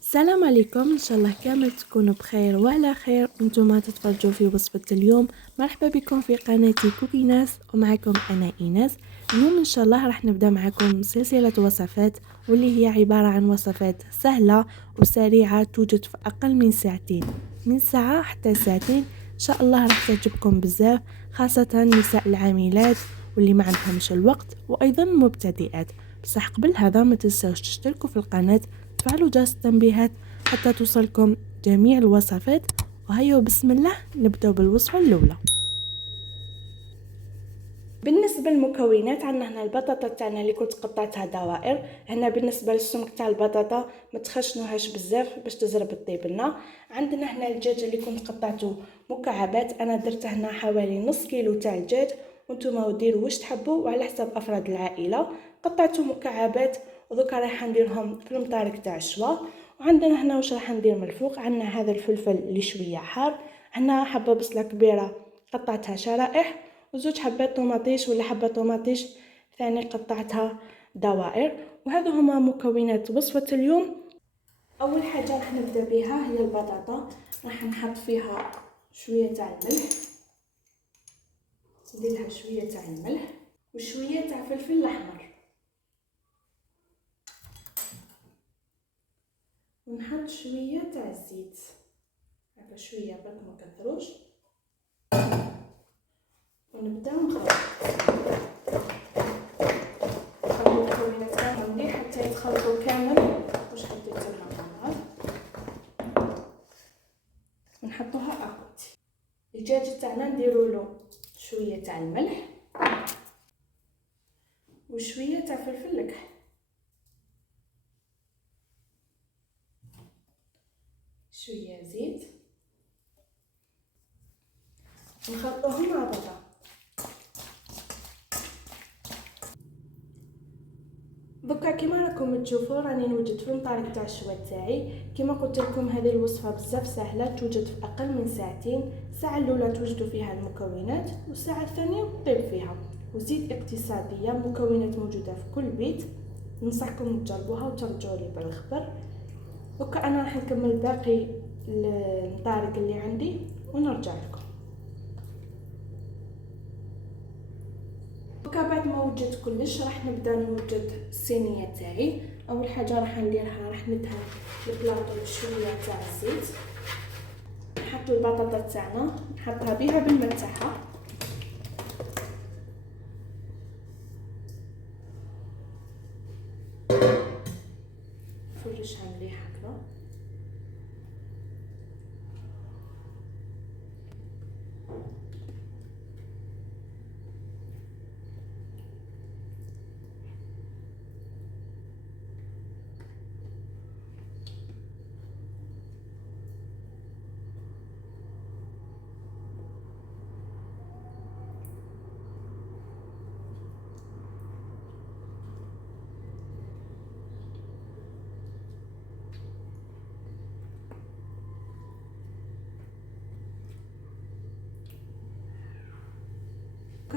السلام عليكم، ان شاء الله كامل تكونوا بخير وعلى خير. انتم تتفرجوا في وصفة اليوم. مرحبا بكم في قناتي كوكي ناس، ومعكم انا ايناس. اليوم ان شاء الله راح نبدا معكم سلسلة وصفات، واللي هي عبارة عن وصفات سهلة وسريعة توجد في اقل من ساعتين، من ساعة حتى ساعتين. ان شاء الله راح تعجبكم بزاف، خاصة نساء العاملات واللي ما عندهمش الوقت، وايضا مبتدئات. بصح قبل هذا ما تنساوش تشتركوا في القناة، تفعلوا جرس التنبيهات حتى توصلكم جميع الوصفات. وهيا بسم الله نبدأ بالوصفة الأولى. بالنسبة للمكونات، عندنا هنا البطاطا تاعنا اللي كنت قطعتها دوائر. هنا بالنسبة للسمك تاع البطاطا ما تخشنوهاش بزاف باش تزرب الطيب لنا. عندنا هنا الدجاج اللي كنت قطعته مكعبات، انا درت هنا حوالي نص كيلو تاع الدجاج، وانتم ديروا واش تحبوا وعلى حسب افراد العائلة. قطعته مكعبات ودوكا راح نديرهم في المطارق تاع الشوا. وعندنا هنا واش راح ندير من الفوق، عندنا هذا الفلفل اللي شويه حار، هنا حبه بصله كبيره قطعتها شرائح، وزوج حبات طوماطيش ولا حبه طوماطيش ثاني قطعتها دوائر. وهذا هما مكونات وصفه اليوم. اول حاجه راح نبدا بها هي البطاطا، راح نحط فيها شويه تاع الملح، ندير لها شويه تاع الملح وشويه تاع فلفل الاحمر، ونحط شويه تاع الزيت، هكا شويه برك ما كثروش، ونبدا نخلط. نخلطوا المكونات تاعهم مليح حتى يتخلطوا كامل واش حطيت لهم مع بعض، ونحطوها اكوتي. الدجاج تاعنا نديروا له شويه تاع الملح وشويه تاع فلفل الكحل، شويه زيت، نخلطوهم مع بعض. دوكا كيما راكم تشوفوا راني نوجد في المطارق تاع الشوا تاعي. كيما قلت لكم هذه الوصفه بزاف سهله، توجد في اقل من ساعتين. الساعه الاولى توجدوا فيها المكونات، والساعه الثانيه طيب فيها. وزيد اقتصاديه، مكونات موجوده في كل بيت. ننصحكم تجربوها وترجعوا لي بالخبر. دوكا انا راح نكمل باقي المطارق اللي عندي ونرجع لكم. دوكا بعد ما وجدت كلش راح نبدا نوجد الصينيه تاعي. اول حاجه راح نديرها، راح ندهن البلاطو بشويه تاع الزيت، نحط البطاطا تاعنا نحطها بها بالماء تاعها، نفرشها مليح هكذا.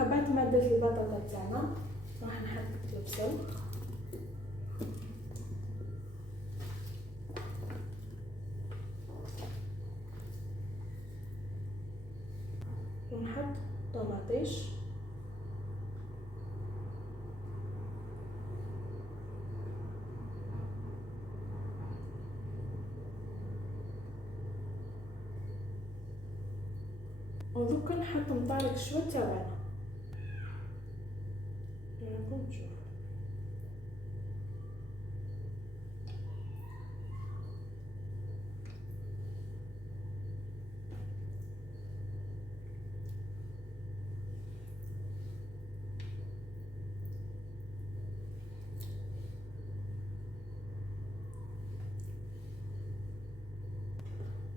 بعد ما درت البطاطا تاعنا راح نحط البصل ونحط طماطيش ودوكا نحط مطارق شويه تاعنا. راكم تشوفوا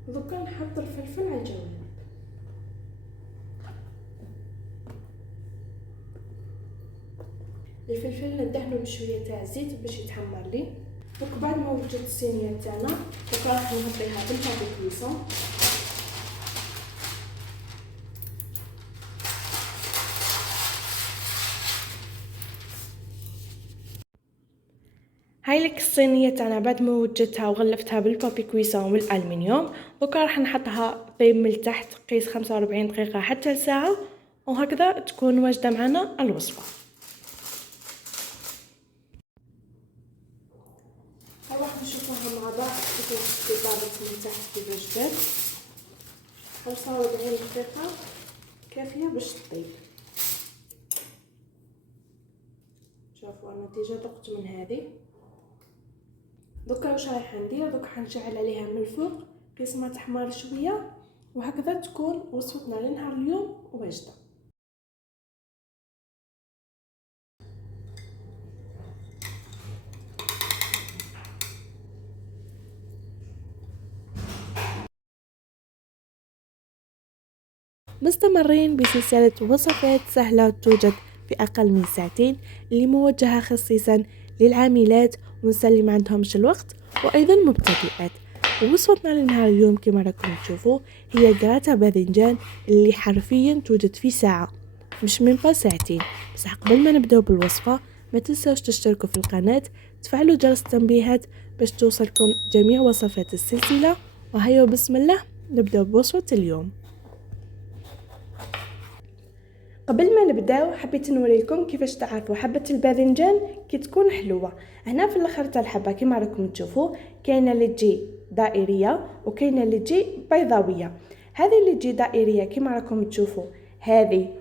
دوكا نحط الفلفل على الجانب. الفلفل ندهنو بشويه تاع زيت باش يتحمر لي. دوك بعد ما وجدت الصينيه تاعنا دوكا راح نغطيها بالبابي كويسون. هاي لك الصينيه تاعنا بعد ما وجدتها وغلفتها بالبابي كويسون والالمنيوم. دوكا راح نحطها طيب من التحت قيس 45 دقيقه حتى لساعه، وهكذا تكون واجده معنا الوصفه. راح نشوفوها مع بعض كيفاش طابت من تحت كيفاش بات. 45 دقيقه كافيه باش تطيب. شوفوا النتيجه ذقت من هذه. دوكا واش رايح ندير؟ دوكا حنشعل عليها من الفوق قيس ما تحمر شويه، وهكذا تكون وصفتنا لنهار اليوم واجده. مستمرين بسلسلة وصفات سهلة توجد في أقل من ساعتين، اللي موجهة خصيصا للعاملات والنساء اللي ما عندهمش الوقت وأيضا مبتدئات. ووصفتنا لنهار اليوم كما راكم تشوفوا هي قراطة باذنجان اللي حرفيا توجد في ساعة، مش من ساعتين. بس قبل ما نبداو بالوصفة ما تنسوش تشتركوا في القناة، تفعلوا جرس التنبيهات باش توصلكم جميع وصفات السلسلة. وهيا بسم الله نبداو بوصفة اليوم. قبل ما نبداو حبيت نوريكم كيفاش تعرفوا حبه الباذنجان كي تكون حلوه. هنا في الاخر تاع الحبه كما راكم تشوفوا كاينه اللي تجي دائريه وكاينه اللي تجي بيضاويه. هذه اللي تجي دائريه كما راكم تشوفوا هذه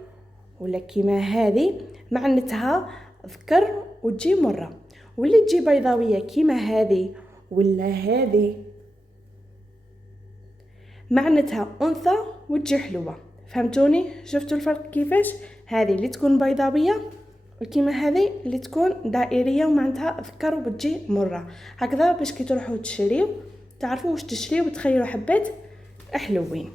ولا كيما هذه معناتها ذكر وتجي مره، واللي تجي بيضاويه كيما هذه ولا هذه معناتها انثى وتجي حلوه. فهمتوني؟ شفتوا الفرق كيفاش؟ هذه اللي تكون بيضاويه وكيما هذه اللي تكون دائريه ومعناتها ذكر وبتجي مره. هكذا باش كي تروحوا تشريو تعرفوا واش تشريو وتخيروا حبات حلوين.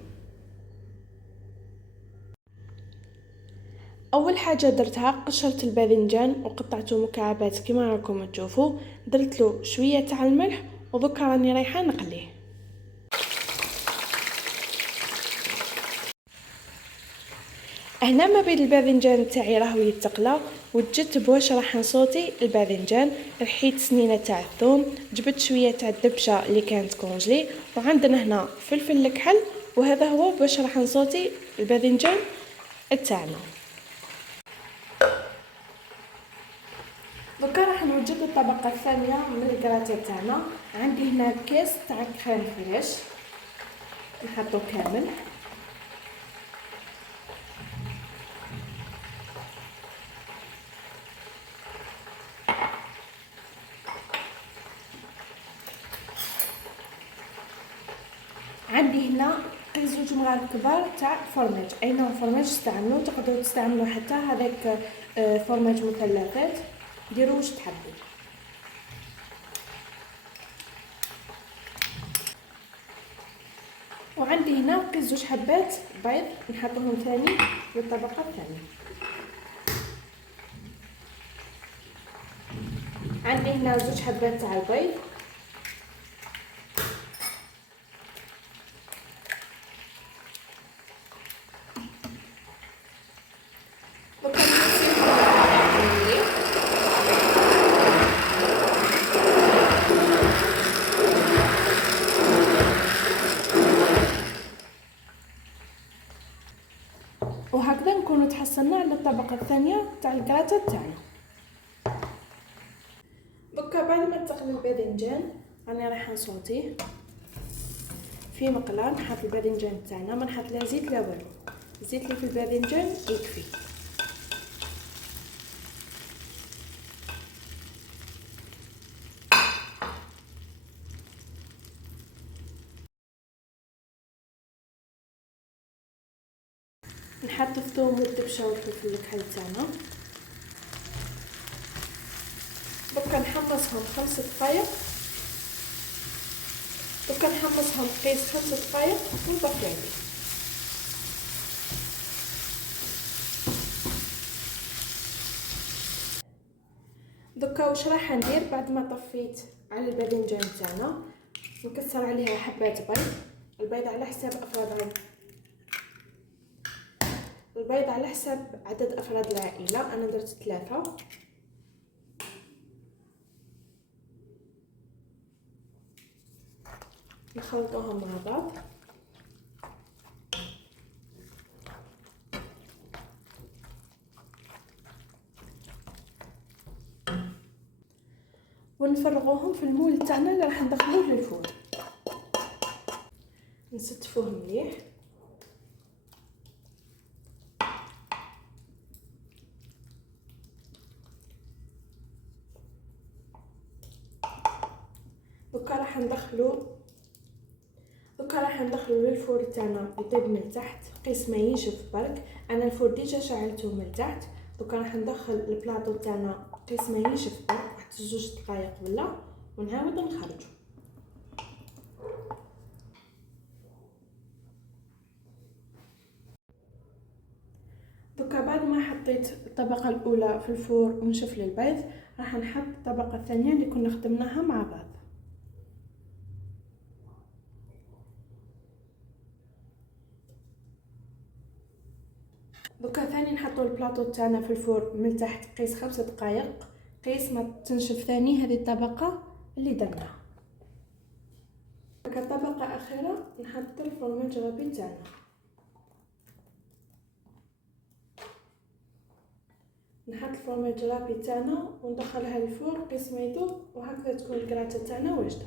اول حاجه درتها قشرت الباذنجان وقطعته مكعبات كما راكم تشوفوا، درت له شويه تاع الملح وذكر راني رايحه نقليه. هنا ما بين الباذنجان تاعي راهو يتقلى، وجدت بواش راح نصوتي الباذنجان. رحيت سنينه تاع الثوم، جبت شويه تاع الدبشه اللي كانت كونجلي، وعندنا هنا فلفل الكحل، وهذا هو باش راح نصوتي الباذنجان تاعنا. دوكا راح نوجد الطبقه الثانيه من الكراتة تاعنا. عندي هنا كيس تاع كريم فريش نحطو كامل. عندي هنا قيس 2 مغارف كبار تاع فرماج. اي نوع فرماج تستعملوا، تقدروا تستعملوا حتى هذاك فرماج مثلثات، ديروا واش تحبوا. وعندي هنا قيس 2 حبات بيض نحطهم ثاني للطبقه الثانيه. عندي هنا 2 حبات تاع البيض. وهكذا نكونوا تحصلنا على الطبقه الثانيه تاع الكراتة تاعنا. دوكا بعد ما تقلي الباذنجان راني رايحه نصوتيه في مقله. نحط الباذنجان تاعنا، ما نحط لا زيت لا والو، الزيت اللي في الباذنجان يكفي. نحط الثوم والدبشه والفلفل الكحل تاعنا. دوكا نحمصهم 5 دقائق. دوكا نحمصهم قيس 5 دقائق ونطفي عليه. دوكا واش راح ندير بعد ما طفيت على الباذنجان تاعنا؟ نكسر عليها حبات بيض. البيض على حساب افراد البيض على حساب عدد افراد العائله. انا درت 3. نخلطوهم مع بعض. ونفرغوهم في المول تاعنا اللي راح ندخلوه للفرن. نستفوه مليح. دوكا راح ندخلو للفرن تاعنا يطيب من تحت، قيس ما ينشف برك. انا الفرن ديجا شعلته من تحت. دوكا راح ندخل البلاطو تاعنا قيس ما ينشف برك واحد 2 دقائق ولا، ونعاود نخرجو. دوكا بعد ما حطيت الطبقه الاولى في الفرن ونشف لي البيض، راح نحط الطبقه الثانيه اللي كنا خدمناها مع بعض. دوكا ثاني نحطو البلاطو تاعنا في الفرن من تحت قيس 5 دقائق، قيس ما تنشف ثاني هذه الطبقه اللي درناها. دوكا طبقه اخيره نحط الفرماج الرابي تاعنا. نحط الفرماج الرابي تاعنا وندخلها للفرن قيس ما يذوب، وهكذا تكون الكراته تاعنا واجده.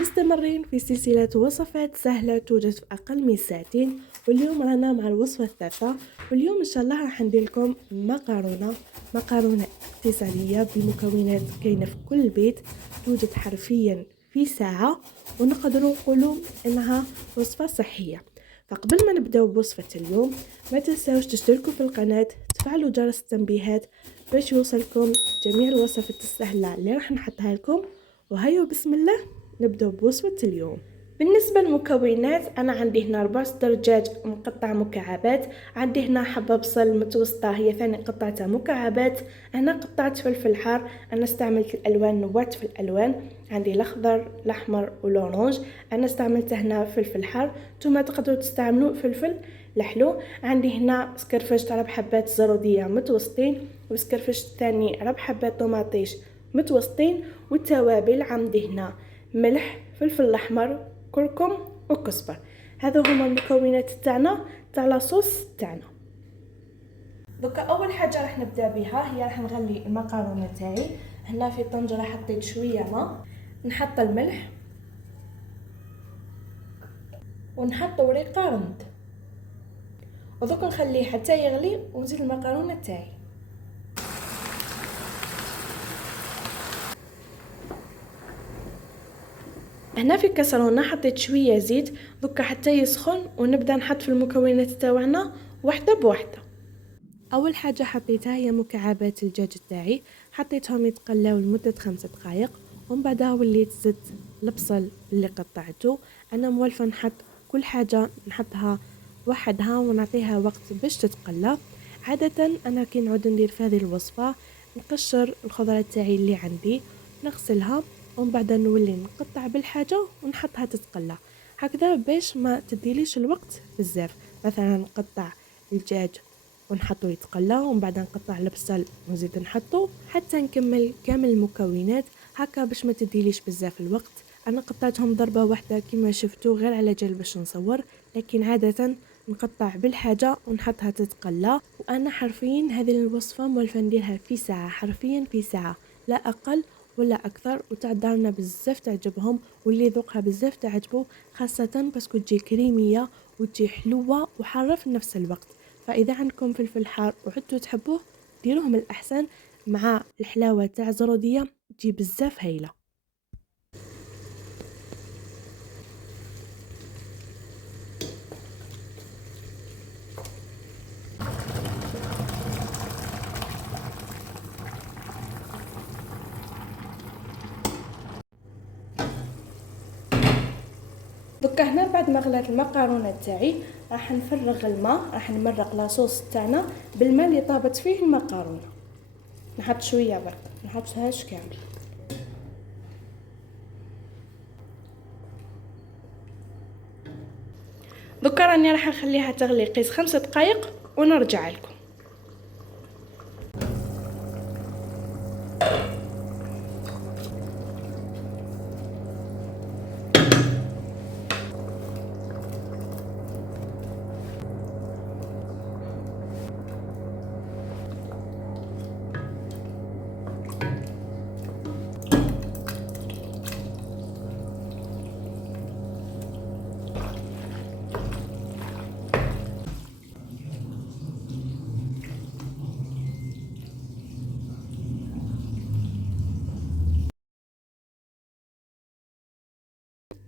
مستمرين في سلسلة وصفات سهلة توجد في أقل من ساعتين، واليوم رانا مع الوصفة الثالثة. واليوم إن شاء الله راح ندير لكم مقارونة اقتصادية بمكونات كاينة في كل بيت، توجد حرفيا في ساعة، ونقدروا نقولوا إنها وصفة صحية. فقبل ما نبداو بوصفة اليوم، ما تنساوش تشتركوا في القناة، تفعلوا جرس التنبيهات باش يوصلكم جميع الوصفات السهلة اللي راح نحطها لكم. وهيا بسم الله نبدأ بوصفة اليوم. بالنسبة للمكونات، أنا عندي هنا 4 صدر دجاج مقطع مكعبات، عندي هنا حبة بصل متوسطة هي ثاني قطعتها مكعبات، هنا قطعت فلفل حار، أنا استعملت الألوان، نوعت في الألوان، عندي الأخضر الأحمر والأورانج، أنا استعملت هنا فلفل حار، ثم تقدروا تستعملوا فلفل الحلو. عندي هنا سكرفشت 4 حبات زرودية متوسطين، وسكرفشت ثاني 4 حبات طماطيش متوسطين، والتوابل عندي هنا ملح، فلفل الاحمر، كركم وكزبر. هذو هما المكونات تاعنا تاع لاصوص تاعنا. دوكا اول حاجه راح نبدا بها هي راح نغلي المقارونه تاعي. هنا في طنجره حطيت شويه ماء، نحط الملح ونحط وريقه رند، ودوك نخليه حتى يغلي ونزيد المقارونه تاعي. هنا في الكاسرونه حطيت شويه زيت، دوكا حتى يسخن ونبدا نحط في المكونات تاعنا واحده بوحده. اول حاجه حطيتها هي مكعبات الدجاج تاعي، حطيتهم يتقلاو لمده 5 دقائق، ومن بعدها وليت زدت البصل اللي قطعته. انا مولفه نحط كل حاجه نحطها وحدها ونعطيها وقت باش تتقلى. عاده انا كي نعود ندير في هذه الوصفه نقشر الخضره تاعي اللي عندي، نغسلها، ومن بعد نولي نقطع بالحاجه ونحطها تتقلى هكذا باش ما تديليش الوقت بزاف. مثلا نقطع الدجاج ونحطو يتقلى، ومن بعد نقطع البصل ونزيد نحطو حتى نكمل كامل المكونات هكا باش ما تديليش بزاف الوقت. انا قطعتهم ضربه واحده كما شفتوا غير على جال باش نصور، لكن عاده نقطع بالحاجه ونحطها تتقلى. وانا حرفيا هذه الوصفه مولفه نديرها في ساعه، حرفيا في ساعه لا اقل ولا اكثر، وتاع دارنا بزاف تعجبهم، واللي ذوقها بزاف تعجبه، خاصه باسكو تجي كريميه وتجي حلوه وحاره في نفس الوقت. فاذا عندكم فلفل حار وعدتوا تحبوه ديروه من الاحسن مع الحلاوه تاع زروديه، تجي بزاف هايله. دوكا هنا بعد ما غلات المقارونه تاعي راح نفرغ الماء، راح نمرق لاصوص تاعنا بالماء اللي طابت فيه المقارونه. نحط شويه برك، نحطهاش كامل. دوكا راني راح نخليها تغلي قيس 5 دقائق ونرجع لكم.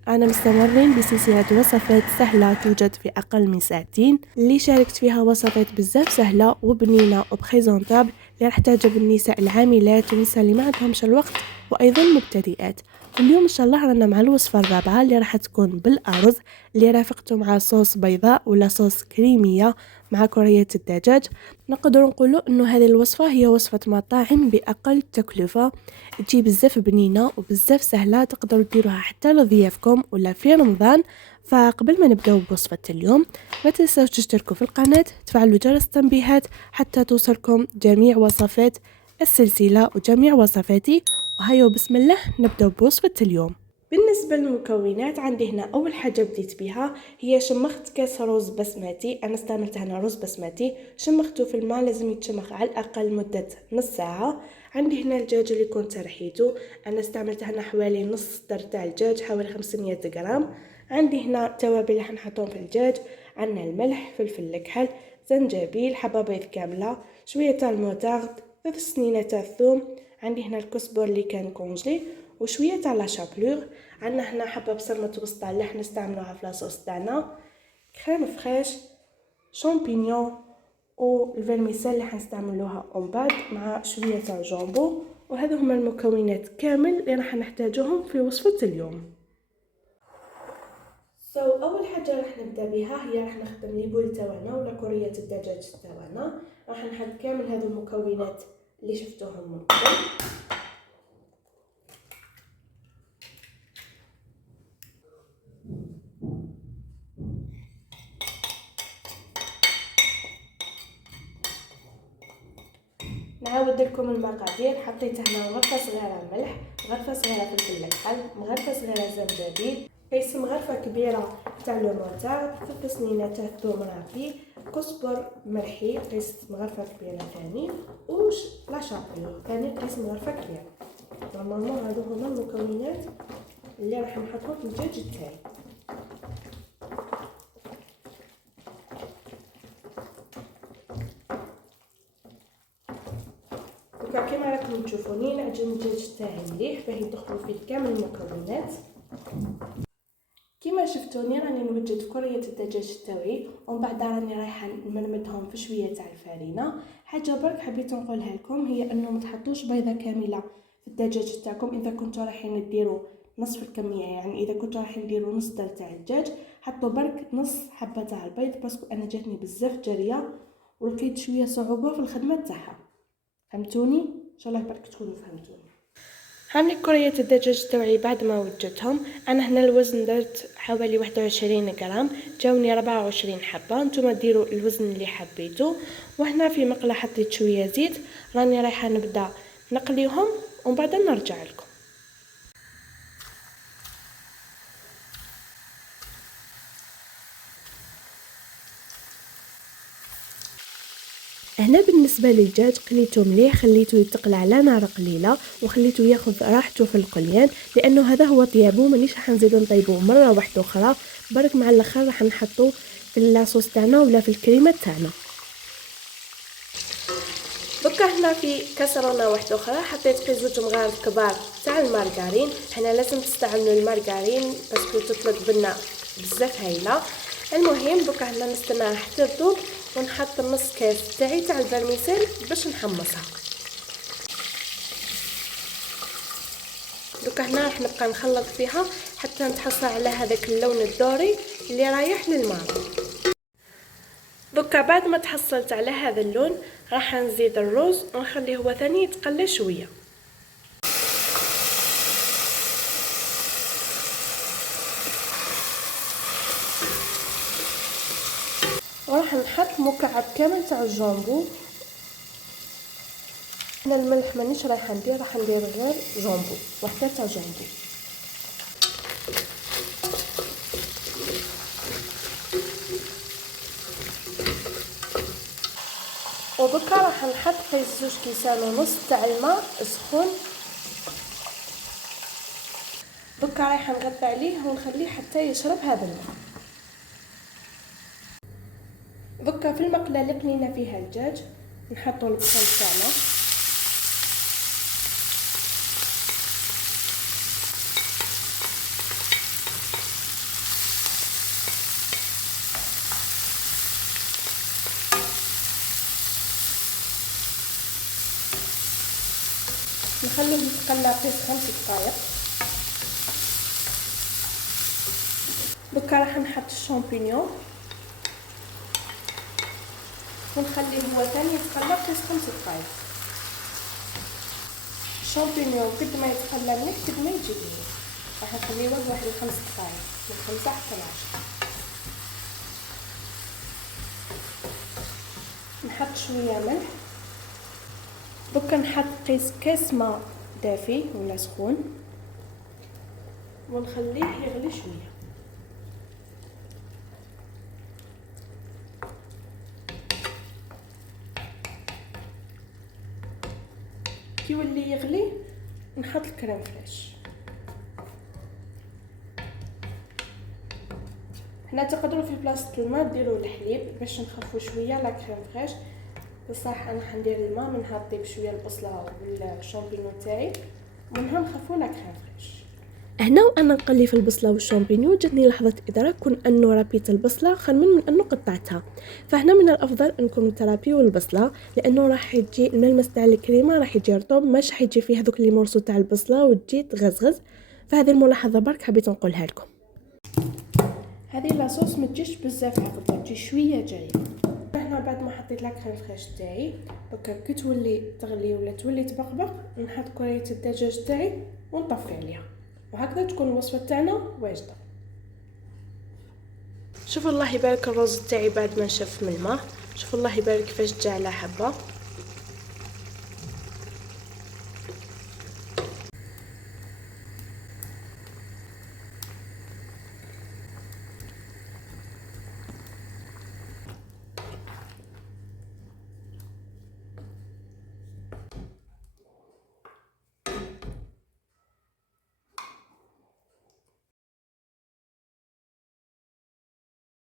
أنا مستمرين بسلسلة وصفات سهلة توجد في أقل من ساعتين، اللي شاركت فيها وصفات بزاف سهلة وبنينة وبريزونطابل اللي راح تعجب النساء العاملات والنساء اللي ما عندهمش الوقت وأيضا مبتدئات. اليوم إن شاء الله رانا مع الوصفة الرابعة اللي راح تكون بالأرز، اللي رافقته مع صوص بيضاء ولا صوص كريمية مع كريات الدجاج. نقدر نقولوا انه هذه الوصفة هي وصفة مطاعم بأقل تكلفة، تجي بزاف بنينة وبزاف سهلة، تقدروا ديروها حتى لضيافكم ولا في رمضان. فقبل ما نبداو بوصفة اليوم ما تنساوش تشتركوا في القناة، تفعلوا جرس التنبيهات حتى توصلكم جميع وصفات السلسلة وجميع وصفاتي. وهيا بسم الله نبداو بوصفة اليوم. بالنسبة للمكونات عندي هنا أول حاجة بديت بها هي شمخت كاس رز بسمتي. أنا استعملت هنا رز بسمتي، شمخته في الماء، لازم يتشمخ على الأقل مدة نص ساعة. عندي هنا الدجاج اللي كنت رحيته، أنا استعملت هنا حوالي نص صدر تاع الدجاج، حوالي 500 غرام. عندي هنا التوابل اللي حنحطهم في الدجاج، عندنا الملح، فلفل الكحل، زنجبيل، حبة بيض كاملة، شوية تاع الموتارد، 3 سنينة تاع الثوم. عندي هنا الكزبر اللي كان كونجلي وشويه تاع لا شابلور. عندنا هنا حبه بصل متوسطه اللي حنا نستعملوها في لاصوص تاعنا، كريم فريش، شامبينيون والفيرميسيل اللي حنستعملوها اون بعد مع شويه تاع جامبو. وهذو هما المكونات كامل اللي راح نحتاجوهم في وصفه اليوم. اول حاجه راح نبدا بها هي راح نخدم لي بول تاعنا ولا كريه الدجاج تاعنا. راح نحط كامل هذو المكونات اللي شفتوهم من قبل. نعاود لكم المقادير. حطيت هنا غرفه صغيره ملح، غرفه صغيره فلفل الكحل، غرفه صغيره زنجبيل، قيس غرفه كبيره تاع لوموتار، 3 سنينه تاع الثوم رافي، كزبر مرحي قيس غرفه كبيره ثاني، وش لا شابلور ثاني قيس غرفه كبيره. نورمالمون هادو هما المكونات اللي راح نحطهم في الدجاج تاعي. كما راكم تشوفوني نعجن الدجاج تاعي مليح باه يدخلوا فيه كامل المكونات. كما شفتوني راني نوجد في كريه الدجاج تاعي، ومن بعد راني رايحه نمرمدهم في شويه تاع الفرينه. حاجه برك حبيت نقولها لكم هي انه ما تحطوش بيضه كامله في الدجاج تاعكم. اذا كنتوا رايحين ديروا نصف الكميه، يعني اذا كنتوا رايحين ديروا نص دار تاع الدجاج، حطوا برك نص حبه تاع البيض، باسكو انا جاتني بزاف جاريه ولقيت شويه صعوبه في الخدمه تاعها. فهمتوني؟ ان شاء الله برك تكونوا فهمتوني. هاني كرية الدجاج تاعي بعد ما وجدتهم، انا هنا الوزن درت حوالي 21 غرام، جاوني 24 حبه. نتوما ديروا الوزن اللي حبيتو. وهنا في مقله حطيت شويه زيت، راني رايحه نبدا نقليهم ومن بعد نرجع لكم. هنا بالنسبه للدجاج قليته مليح، خليته يتقلى على نار قليله وخليته ياخذ راحته في القليان، لانه هذا هو طيابو. مانيش راح نزيدو نطيبوه مره واحده اخرى، برك مع الاخر راح نحطوه في اللاصوص تاعنا ولا في الكريمه تاعنا. دوكا هنا في كسرونه واحده اخرى حطيت في 2 مغارف كبار تاع المارغرين. هنا لازم تستعملوا المارغرين باسكو تطلق بنا بزاف هايله. المهم دوكا هنا نستناها حتى تذوب ونحط نص كاس تاعي تاع الفرميسيل باش نحمصها. دوكا هنا راح نبقى نخلط فيها حتى نتحصل على هذاك اللون الدوري اللي رايح للماضي. دوكا بعد ما تحصلت على هذا اللون راح نزيد الرز ونخليه هو ثاني يتقلى شويه. وراح نحط مكعب كامل تاع الجامبو. انا الملح مانيش رايحه ندير، راح ندير غير جامبو وحده تاع جامبو. ودكا راح نحط في 2 كيسان ونص تاع الماء سخون. دكا رايحه نغطي عليه ونخليه حتى يشرب هذا الماء. دكا في المقله اللي قلينا فيها الدجاج نحطوا البصل تاعنا، نخليه يتقلى في 5 دقائق. دكا راح نحط الشامبينيون ونخليه هو ثاني يتقلى في 5 دقائق. الشامبينيون قد ما يتقلى مليح قد ما يجي بنين. راح نخليه واحد 5 دقائق من 5 حتى 10. نحط شويه ملح. دوكا نحط كاس ماء دافي ولا سخون ونخليه يغلي شويه. كي يولي يغلي نحط الكريم فريش. هنا تقدروا في بلاصه الماء ديروا الحليب باش نخفوا شويه لا كريم فريش، بصح انا حندير الماء منها نطيب شويه البصله والشامبينيون تاعي ومنها نخفوا لا كريم فريش. هنا وانا نقلي في البصله والشامبينيون جاتني لحظه ادراك كون انه رابيت البصله خير من انه قطعتها. فهنا من الافضل انكم ترابيو البصله لانه راح يجي الملمس تاع الكريمه راح يجي رطب، مش حيجي فيه هذوك لي مورسو تاع البصله وتجي تغزغز. فهذه الملاحظه برك حبيت نقولها لكم. هذه لاصوص ما تجيش بزاف عقده، تجي شويه جايه. هنا بعد ما حطيت لا كريم فريش تاعي دوكا كي تولي تغلي ولا تولي تبقبق نحط كرية الدجاج تاعي ونطفي عليها، وهكذا تكون الوصفه تاعنا واجده. شوفوا الله يبارك الرز تاعي بعد ما نشف من الماء، شوفوا الله يبارك كيفاش جا على حبه.